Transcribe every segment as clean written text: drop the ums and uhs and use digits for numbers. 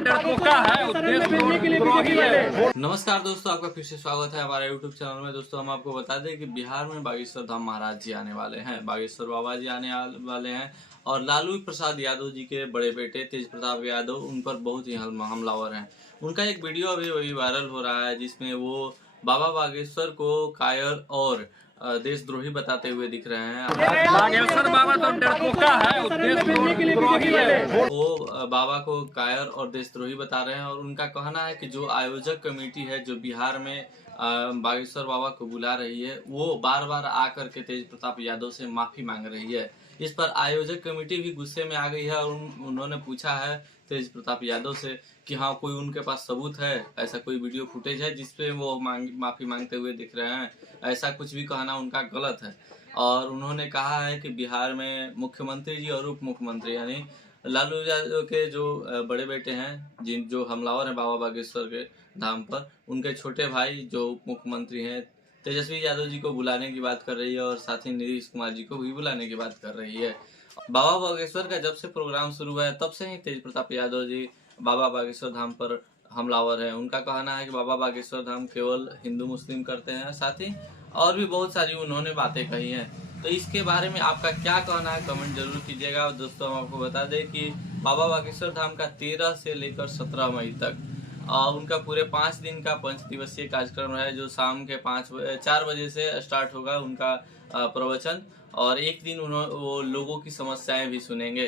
डरपोका है, देशद्रोही है। नमस्कार दोस्तों, आपका फिर से स्वागत है हमारे YouTube चैनल में। दोस्तों, हम आपको बता दें कि बिहार में बागेश्वर धाम महाराज जी आने वाले हैं, बागेश्वर बाबा जी आने वाले हैं और लालू प्रसाद यादव जी के बड़े बेटे तेज प्रताप यादव उन पर बहुत ही हमलावर हैं। उनका एक वीडियो अभी वायरल हो रहा है जिसमें वो बाबा बागेश्वर को कायर और देशद्रोही बताते हुए दिख रहे हैं। बागेश्वर बाबा तो डरपोका है, देशद्रोही है। वो बाबा को कायर और देशद्रोही बता रहे हैं और उनका कहना है कि जो आयोजक कमेटी है जो बिहार में बागेश्वर बाबा को बुला रही है वो बार बार आकर के तेज प्रताप यादव से माफी मांग रही है। इस पर आयोजक कमेटी भी गुस्से में आ गई है और उन्होंने पूछा है तेज प्रताप यादव से कि हाँ, कोई उनके पास सबूत है, ऐसा कोई वीडियो फुटेज है जिसपे वो माफी मांगते हुए दिख रहे हैं। ऐसा कुछ भी कहना उनका गलत है। और उन्होंने कहा है कि बिहार में मुख्यमंत्री जी और उप मुख्यमंत्री यानी लालू यादव के जो बड़े बेटे हैं जो हमलावर हैं बाबा बागेश्वर के धाम पर, उनके छोटे भाई जो उप मुख्यमंत्री हैं तेजस्वी यादव जी को बुलाने की बात कर रही है और साथ ही नीतीश कुमार जी को भी बुलाने की बात कर रही है। बाबा बागेश्वर का जब से प्रोग्राम शुरू हुआ है तब से ही तेज प्रताप यादव जी बाबा बागेश्वर धाम पर हमलावर है। उनका कहना है कि बाबा बागेश्वर धाम केवल हिंदू मुस्लिम करते हैं, साथ ही और भी बहुत सारी उन्होंने बातें कही हैं। तो इसके बारे में आपका क्या कहना है, कमेंट जरूर कीजिएगा। दोस्तों, हम आपको बता दें कि बाबा बागेश्वर धाम का 13 से लेकर 17 मई तक उनका पूरे 5 दिन का 5 दिवसीय कार्यक्रम है जो शाम के 4 बजे से स्टार्ट होगा उनका प्रवचन। और एक दिन वो लोगों की समस्याएं भी सुनेंगे।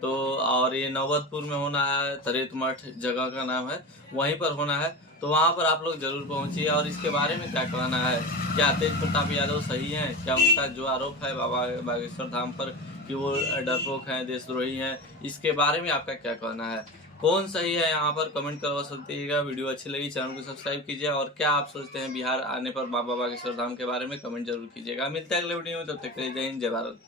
तो और ये नौबतपुर में होना है, तरेत मठ जगह का नाम है, वहीं पर होना है। तो वहां पर आप लोग जरूर पहुंचिए। और इसके बारे में क्या कहना है, क्या तेज प्रताप यादव सही हैं? क्या उनका जो आरोप है बाबा बागेश्वर धाम पर कि वो डरपोक हैं, देशद्रोही हैं, इसके बारे में आपका क्या कहना है? कौन सही है यहाँ पर कमेंट करवा सकते हैं। वीडियो अच्छी लगी चैनल को सब्सक्राइब कीजिए। और क्या आप सोचते हैं बिहार आने पर बाबा बागेश्वर धाम के बारे में कमेंट जरूर कीजिएगा। मिलते हैं अगले वीडियो में, तब तक के लिए जय हिंद जय भारत।